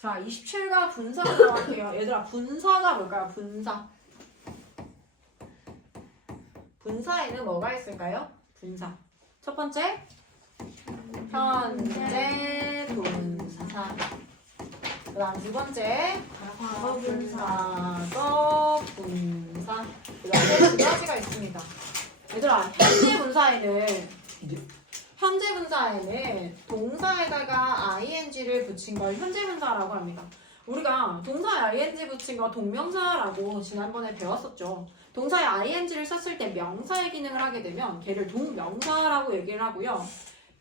자, 27가 분사 들어갈게요. 얘들아, 분사가 뭘까요? 분사. 분사에는 뭐가 있을까요? 분사. 첫 번째, 현재 분사. 그 다음 두 번째, 과거 분사, 거 분사. 그 다음에 두 가지가 있습니다. 얘들아, 현재 분사에는 동사에다가 ing를 붙인 걸 현재 분사라고 합니다. 우리가 동사에 ing 붙인 거 동명사라고 지난번에 배웠었죠. 동사에 ing를 썼을 때 명사의 기능을 하게 되면 걔를 동명사라고 얘기를 하고요.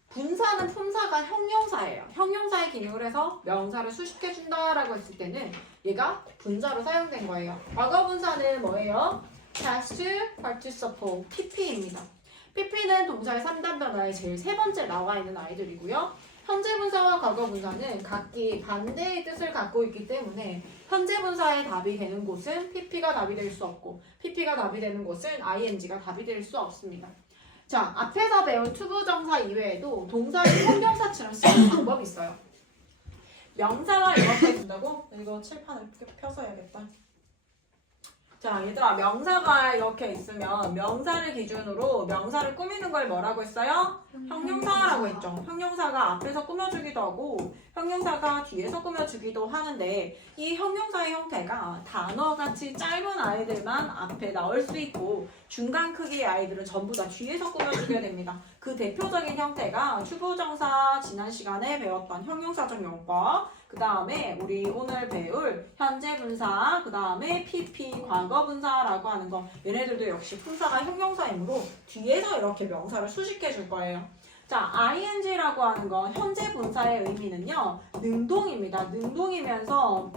분사는 품사가 형용사예요. 형용사의 기능을 해서 명사를 수식해준다라고 했을 때는 얘가 분사로 사용된 거예요. 과거 분사는 뭐예요? past participle, pp입니다. pp는 동사의 3단 변화에 제일 세 번째 나와 있는 아이들이고요. 현재 분사와 과거 분사는 각기 반대의 뜻을 갖고 있기 때문에 현재 분사의 답이 되는 곳은 pp가 답이 될 수 없고 pp가 답이 되는 곳은 ing가 답이 될 수 없습니다. 자, 앞에서 배운 투부정사 이외에도 동사의 형용사처럼 쓰는 방법이 있어요. 명사와 이렇게 준다고? 이거 칠판을 펴서 해야겠다. 자, 얘들아, 명사가 이렇게 있으면 명사를 기준으로 명사를 꾸미는 걸 뭐라고 했어요? 형용사라고 했죠. 형용사가 앞에서 꾸며주기도 하고 형용사가 뒤에서 꾸며주기도 하는데 이 형용사의 형태가 단어같이 짧은 아이들만 앞에 나올 수 있고 중간 크기의 아이들은 전부 다 뒤에서 꾸며주게 됩니다. 그 대표적인 형태가 투부정사 지난 시간에 배웠던 형용사적 용법, 그 다음에 우리 오늘 배울 현재 분사, 그 다음에 PP 과거 분사라고 하는 거, 얘네들도 역시 품사가 형용사이므로 뒤에서 이렇게 명사를 수식해 줄 거예요. 자, ing라고 하는 건 현재 분사의 의미는요, 능동입니다. 능동이면서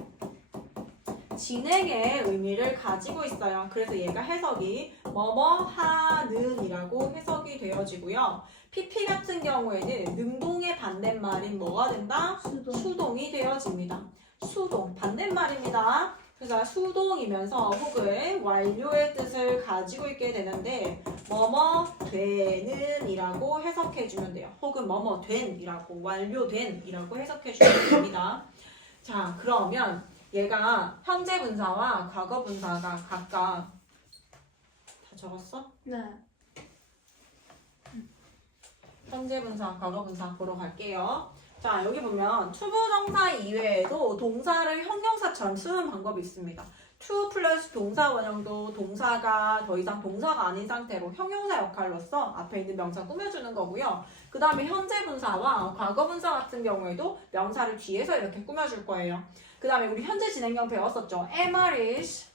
진행의 의미를 가지고 있어요. 그래서 얘가 해석이 뭐뭐 하는 이라고 해석이 되어지고요. PP 같은 경우에는 능동의 반대말인 뭐가 된다? 수동이 되어집니다. 수동, 반대말입니다. 그래서 수동이면서 혹은 완료의 뜻을 가지고 있게 되는데 뭐뭐 되는 이라고 해석해주면 돼요. 혹은 뭐뭐 된 이라고, 완료된 이라고 해석해주면 됩니다. 자, 그러면 얘가 현재 분사와 과거 분사가 각각 다 적었어? 네. 현재 분사, 과거 분사 보러 갈게요. 자, 여기 보면 투부정사 이외에도 동사를 형용사처럼 쓰는 방법이 있습니다. to 플러스 동사 원형도 동사가 더 이상 동사가 아닌 상태로 형용사 역할로서 앞에 있는 명사 꾸며주는 거고요. 그 다음에 현재 분사와 과거 분사 같은 경우에도 명사를 뒤에서 이렇게 꾸며줄 거예요. 그 다음에 우리 현재 진행형 배웠었죠. MR is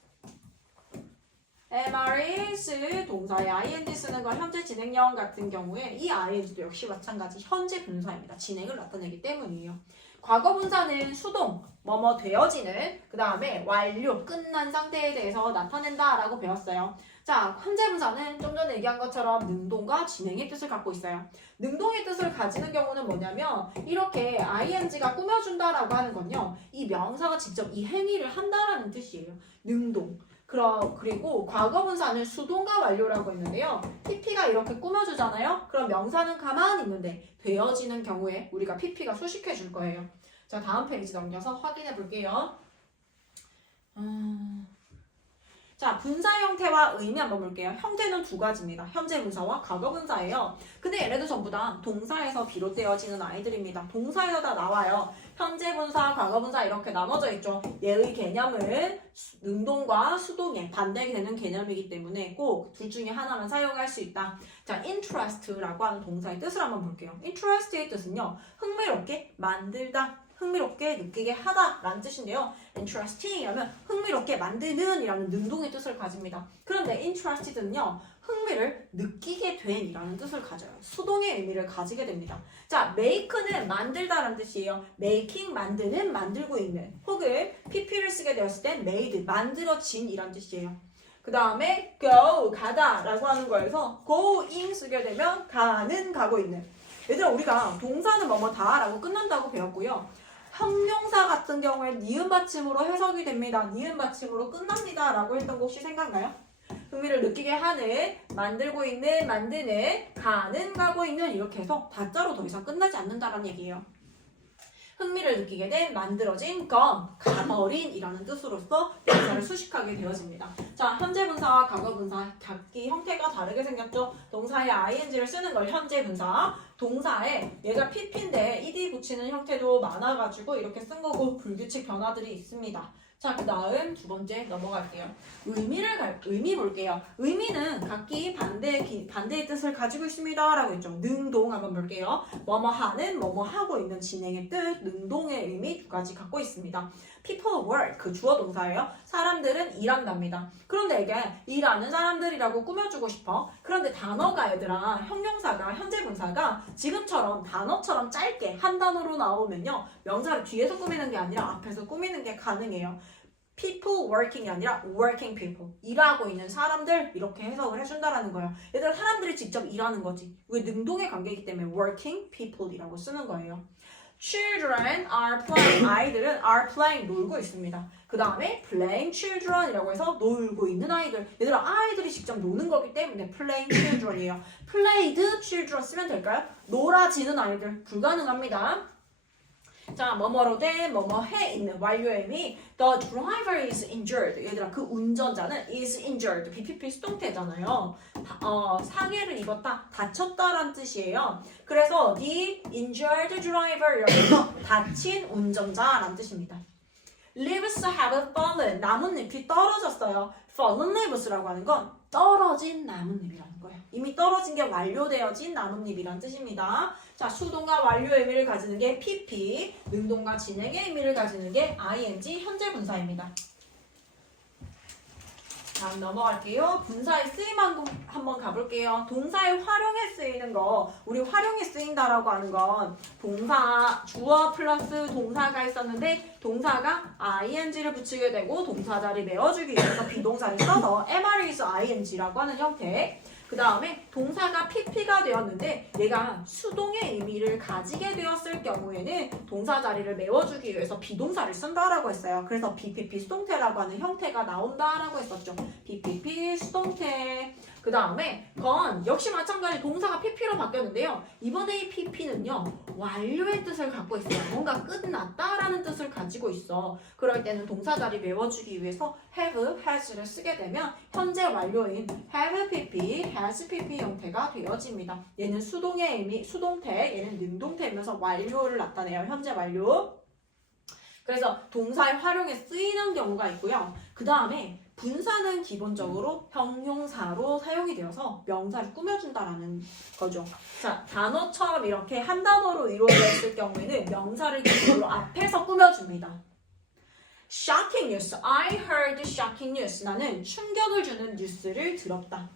동사에 ing 쓰는 건 현재 진행형 같은 경우에 이 ing도 역시 마찬가지 현재 분사입니다. 진행을 나타내기 때문이에요. 과거 분사는 수동, 뭐뭐 되어지는, 그 다음에 완료, 끝난 상태에 대해서 나타낸다 라고 배웠어요. 자, 현재 분사는 좀 전에 얘기한 것처럼 능동과 진행의 뜻을 갖고 있어요. 능동의 뜻을 가지는 경우는 뭐냐면 이렇게 ing가 꾸며준다라고 하는 건요, 이 명사가 직접 이 행위를 한다라는 뜻이에요. 능동. 그리고 과거 분사는 수동과 완료라고 했는데요. PP가 이렇게 꾸며주잖아요. 그럼 명사는 가만히 있는데 되어지는 경우에 우리가 PP가 수식해 줄 거예요. 자, 다음 페이지 넘겨서 확인해 볼게요. 자, 분사 형태와 의미 한번 볼게요. 형태는 두 가지입니다. 현재 분사와 과거 분사예요. 근데 얘네들 전부 다 동사에서 비롯되어지는 아이들입니다. 동사에서 다 나와요. 현재 분사, 과거 분사 이렇게 나눠져 있죠. 얘의 개념은 능동과 수동의 반대되는 개념이기 때문에 꼭 둘 중에 하나만 사용할 수 있다. 자, interest라고 하는 동사의 뜻을 한번 볼게요. interest의 뜻은요, 흥미롭게 만들다, 흥미롭게 느끼게 하다 라는 뜻인데요. interesting이라면 흥미롭게 만드는 이라는 능동의 뜻을 가집니다. 그런데 interested는요, 흥미를 느끼게 된 이라는 뜻을 가져요. 수동의 의미를 가지게 됩니다. 자, make는 만들다라는 뜻이에요. making, 만드는, 만들고 있는. 혹은 pp를 쓰게 되었을 땐 made, 만들어진 이라는 뜻이에요. 그 다음에 go, 가다 라고 하는 거에서 going 쓰게 되면 가는, 가고 있는. 얘들아, 우리가 동사는 뭐뭐다 라고 끝난다고 배웠고요. 형용사 같은 경우에 니은 받침으로 해석이 됩니다. 니은 받침으로 끝납니다 라고 했던 거 혹시 생각나요? 흥미를 느끼게 하는, 만들고 있는, 만드는, 가는, 가고 있는 이렇게 해서 다자로 더 이상 끝나지 않는다라는 얘기예요. 흥미를 느끼게 된, 만들어진, gone, 가버린이라는 뜻으로서 명사를 수식하게 되어집니다. 자, 현재 분사와 과거 분사 각기 형태가 다르게 생겼죠. 동사에 ing를 쓰는 걸 현재 분사, 동사에 얘가 pp인데 ed 붙이는 형태도 많아가지고 이렇게 쓴 거고 불규칙 변화들이 있습니다. 자, 그 다음 두 번째 넘어갈게요. 의미 볼게요. 의미는 각기 반대의 뜻을 가지고 있습니다. 라고 했죠. 능동 한번 볼게요. 뭐뭐 하는, 뭐뭐 하고 있는 진행의 뜻, 능동의 의미 두 가지 갖고 있습니다. People work, 그 주어 동사예요. 사람들은 일한답니다. 그런데 이게 일하는 사람들이라고 꾸며주고 싶어. 그런데 단어가 얘들아, 형용사가, 현재 분사가 지금처럼 단어처럼 짧게 한 단어로 나오면요. 명사를 뒤에서 꾸미는 게 아니라 앞에서 꾸미는 게 가능해요. people working이 아니라 working people, 일하고 있는 사람들 이렇게 해석을 해준다라는 거예요. 얘들아, 사람들이 직접 일하는 거지. 왜 능동의 관계이기 때문에 working people이라고 쓰는 거예요. Children are playing, 아이들은 are playing, 놀고 있습니다. 그 다음에 playing children이라고 해서 놀고 있는 아이들. 얘들아, 아이들이 직접 노는 거기 때문에 playing children이에요. played children 쓰면 될까요? 놀아지는 아이들 불가능합니다. 자, 뭐뭐로 된, 뭐뭐해 있는 완료의 의미. The driver is injured. 얘들아, 그 운전자는 is injured. BPP 수동태잖아요. 상해를 입었다, 다쳤다라는 뜻이에요. 그래서 the injured driver 여기서 다친 운전자라는 뜻입니다. Leaves have fallen. 나뭇잎이 떨어졌어요. fallen leaves라고 하는 건 떨어진 나뭇잎이라는 거예요. 이미 떨어진 게 완료되어진 나뭇잎이라는 뜻입니다. 자, 수동과 완료의 의미를 가지는 게 PP, 능동과 진행의 의미를 가지는 게 ing, 현재 분사입니다. 다음 넘어갈게요. 분사의 쓰임 한번 가볼게요. 동사의 활용에 쓰이는 거, 우리 활용에 쓰인다라고 하는 건 동사, 주어 플러스 동사가 있었는데 동사가 ing를 붙이게 되고 동사 자리 메워주기 위해서 비동사를 써서 MR is ing라고 하는 형태. 그 다음에 동사가 pp가 되었는데 얘가 수동의 의미를 가지게 되었을 경우에는 동사 자리를 메워주기 위해서 비동사를 쓴다라고 했어요. 그래서 BPP 수동태라고 하는 형태가 나온다라고 했었죠. BPP 수동태. 그 다음에 건 역시 마찬가지 동사가 pp로 바뀌었는데요. 이번에 이 pp는요. 완료의 뜻을 갖고 있어요. 뭔가 끝났다라는 뜻을 가지고 있어. 그럴 때는 동사 자리 메워주기 위해서 have, has를 쓰게 되면 현재 완료인 have pp, has pp 형태가 되어집니다. 얘는 수동의 의미, 수동태, 얘는 능동태이면서 완료를 나타내요. 현재 완료. 그래서 동사의 활용에 쓰이는 경우가 있고요. 그 다음에 분사는 기본적으로 형용사로 사용이 되어서 명사를 꾸며준다라는 거죠. 자, 단어처럼 이렇게 한 단어로 이루어져 있을 경우에는 명사를 기본으로 앞에서 꾸며줍니다. Shocking news. I heard shocking news. 나는 충격을 주는 뉴스를 들었다.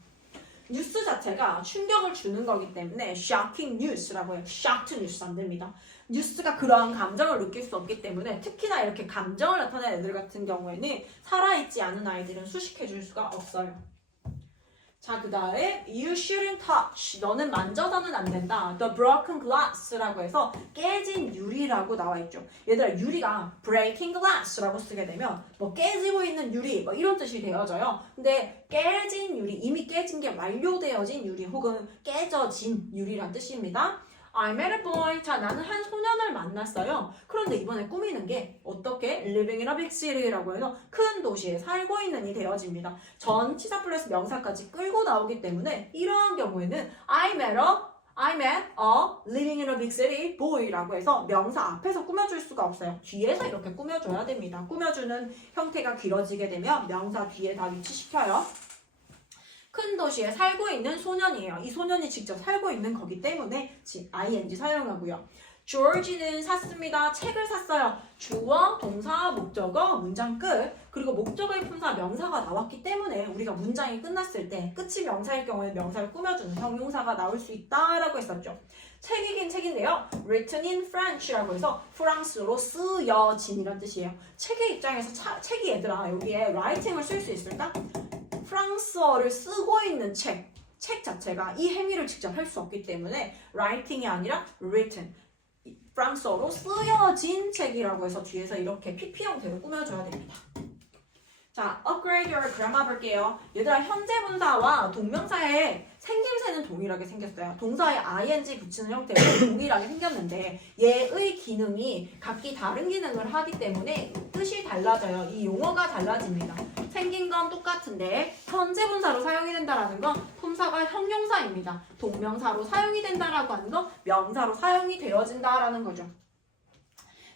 뉴스 자체가 충격을 주는 거기 때문에 shocking news라고 해요. shocked news 안 됩니다. 뉴스가 그러한 감정을 느낄 수 없기 때문에 특히나 이렇게 감정을 나타내는 애들 같은 경우에는 살아있지 않은 아이들은 수식해줄 수가 없어요. 자, 그 다음에 you shouldn't touch. 너는 만져서는 안 된다. The broken glass라고 해서 깨진 유리라고 나와 있죠. 얘들아, 유리가 breaking glass라고 쓰게 되면 뭐 깨지고 있는 유리 뭐 이런 뜻이 되어져요. 근데 깨진 유리, 이미 깨진 게 완료되어진 유리 혹은 깨져진 유리란 뜻입니다. I met a boy. 자, 나는 한 소년을 만났어요. 그런데 이번에 꾸미는 게 어떻게? Living in a big city라고 해서 큰 도시에 살고 있는이 되어집니다. 전치사 플러스 명사까지 끌고 나오기 때문에 이러한 경우에는 I met a living in a big city boy라고 해서 명사 앞에서 꾸며줄 수가 없어요. 뒤에서 이렇게 꾸며줘야 됩니다. 꾸며주는 형태가 길어지게 되면 명사 뒤에 다 위치시켜요. 큰 도시에 살고 있는 소년이에요. 이 소년이 직접 살고 있는 거기 때문에 ing 사용하고요. George는 샀습니다. 책을 샀어요. 주어, 동사, 목적어, 문장 끝. 그리고 목적어의 품사, 명사가 나왔기 때문에 우리가 문장이 끝났을 때 끝이 명사일 경우에 명사를 꾸며주는 형용사가 나올 수 있다라고 했었죠. 책이긴 책인데요. Written in French라고 해서 프랑스어로 쓰여진이란 뜻이에요. 책의 입장에서 책이 얘들아 여기에 writing을 쓸 수 있을까? 프랑스어를 쓰고 있는 책 자체가 이 행위를 직접 할 수 없기 때문에 writing이 아니라 written, 프랑스어로 쓰여진 책이라고 해서 뒤에서 이렇게 PP 형태로 꾸며줘야 됩니다. 자, upgrade your grammar 볼게요. 얘들아, 현재 분사와 동명사의 생김새는 동일하게 생겼어요. 동사에 ing 붙이는 형태는 동일하게 생겼는데 얘의 기능이 각기 다른 기능을 하기 때문에 뜻이 달라져요. 이 용어가 달라집니다. 생긴 건 똑같은데 현재 분사로 사용이 된다라는 건 품사가 형용사입니다. 동명사로 사용이 된다라고 하는 건 명사로 사용이 되어진다라는 거죠.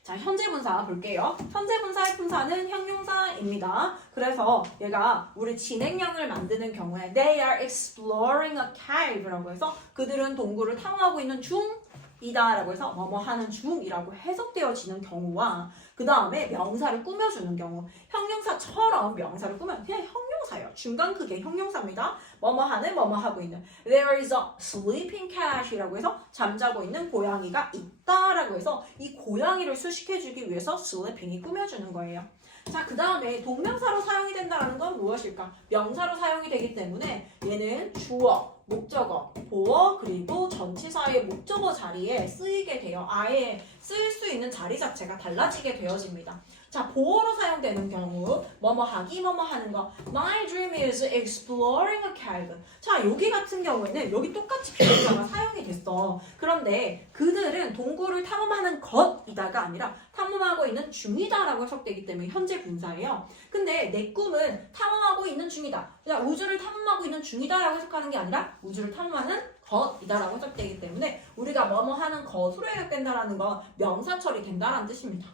자, 현재 분사 볼게요. 현재 분사의 품사는 형용사입니다. 그래서 얘가 우리 진행형을 만드는 경우에 They are exploring a cave라고 해서 그들은 동굴을 탐험하고 있는 중이다라고 해서 뭐뭐 하는 중이라고 해석되어지는 경우와 그 다음에 명사를 꾸며주는 경우 형용사처럼 명사를 꾸면 그냥 형용사예요. 중간 크기의 형용사입니다. 뭐뭐 하는 뭐뭐 하고 있는 There is a sleeping cat이라고 해서 잠자고 있는 고양이가 있다라고 해서 이 고양이를 수식해주기 위해서 sleeping이 꾸며주는 거예요. 자, 그 다음에 동명사로 사용이 된다는 건 무엇일까? 명사로 사용이 되기 때문에 얘는 주어, 목적어, 보어, 그리고 전치사의 목적어 자리에 쓰이게 돼요. 아예 쓸 수 있는 자리 자체가 달라지게 되어집니다. 자, 보어로 사용되는 경우 뭐뭐 하기, 뭐뭐 하는 거 My dream is exploring a cave. 자, 여기 같은 경우에는 여기 똑같이 비동사가 사용이 됐어. 그런데 그들은 동굴을 탐험하는 것이다가 아니라 탐험하고 있는 중이다라고 해석되기 때문에 현재 분사예요. 근데 내 꿈은 탐험하고 있는 중이다. 그러니까 우주를 탐험하고 있는 중이다라고 해석하는 게 아니라 우주를 탐험하는 것이다라고 해석되기 때문에 우리가 뭐뭐 하는 것으로 해석된다라는 건 명사 처리된다라는 뜻입니다.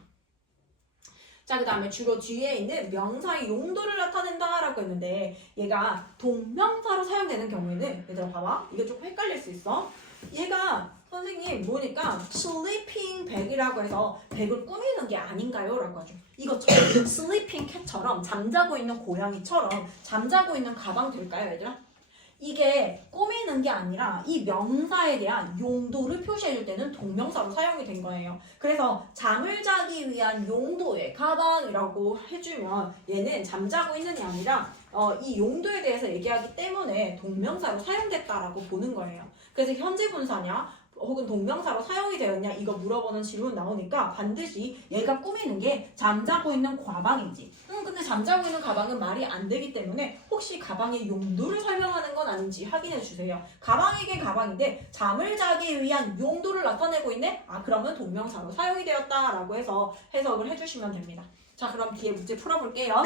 자, 그 다음에 주로 뒤에 있는 명사의 용도를 나타낸다라고 했는데 얘가 동명사로 사용되는 경우에는 얘들아 봐봐. 이게 조금 헷갈릴 수 있어. 얘가 선생님 보니까 sleeping bag이라고 해서 백을 꾸미는 게 아닌가요? 라고 하죠. 이것처럼 sleeping cat처럼 잠자고 있는 고양이처럼 잠자고 있는 가방 될까요, 얘들아? 이게 꾸미는 게 아니라 이 명사에 대한 용도를 표시해줄 때는 동명사로 사용이 된 거예요. 그래서 잠을 자기 위한 용도의 가방이라고 해주면 얘는 잠자고 있는 게 아니라 이 용도에 대해서 얘기하기 때문에 동명사로 사용됐다라고 보는 거예요. 그래서 현재 분사냐 혹은 동명사로 사용이 되었냐 이거 물어보는 질문 나오니까 반드시 얘가 꾸미는 게 잠자고 있는 가방인지 근데 잠자고 있는 가방은 말이 안 되기 때문에 혹시 가방의 용도를 설명하는 건 아닌지 확인해 주세요. 가방이긴 가방인데 잠을 자기 위한 용도를 나타내고 있네? 아, 그러면 동명사로 사용이 되었다라고 해서 해석을 해주시면 됩니다. 자, 그럼 뒤에 문제 풀어볼게요.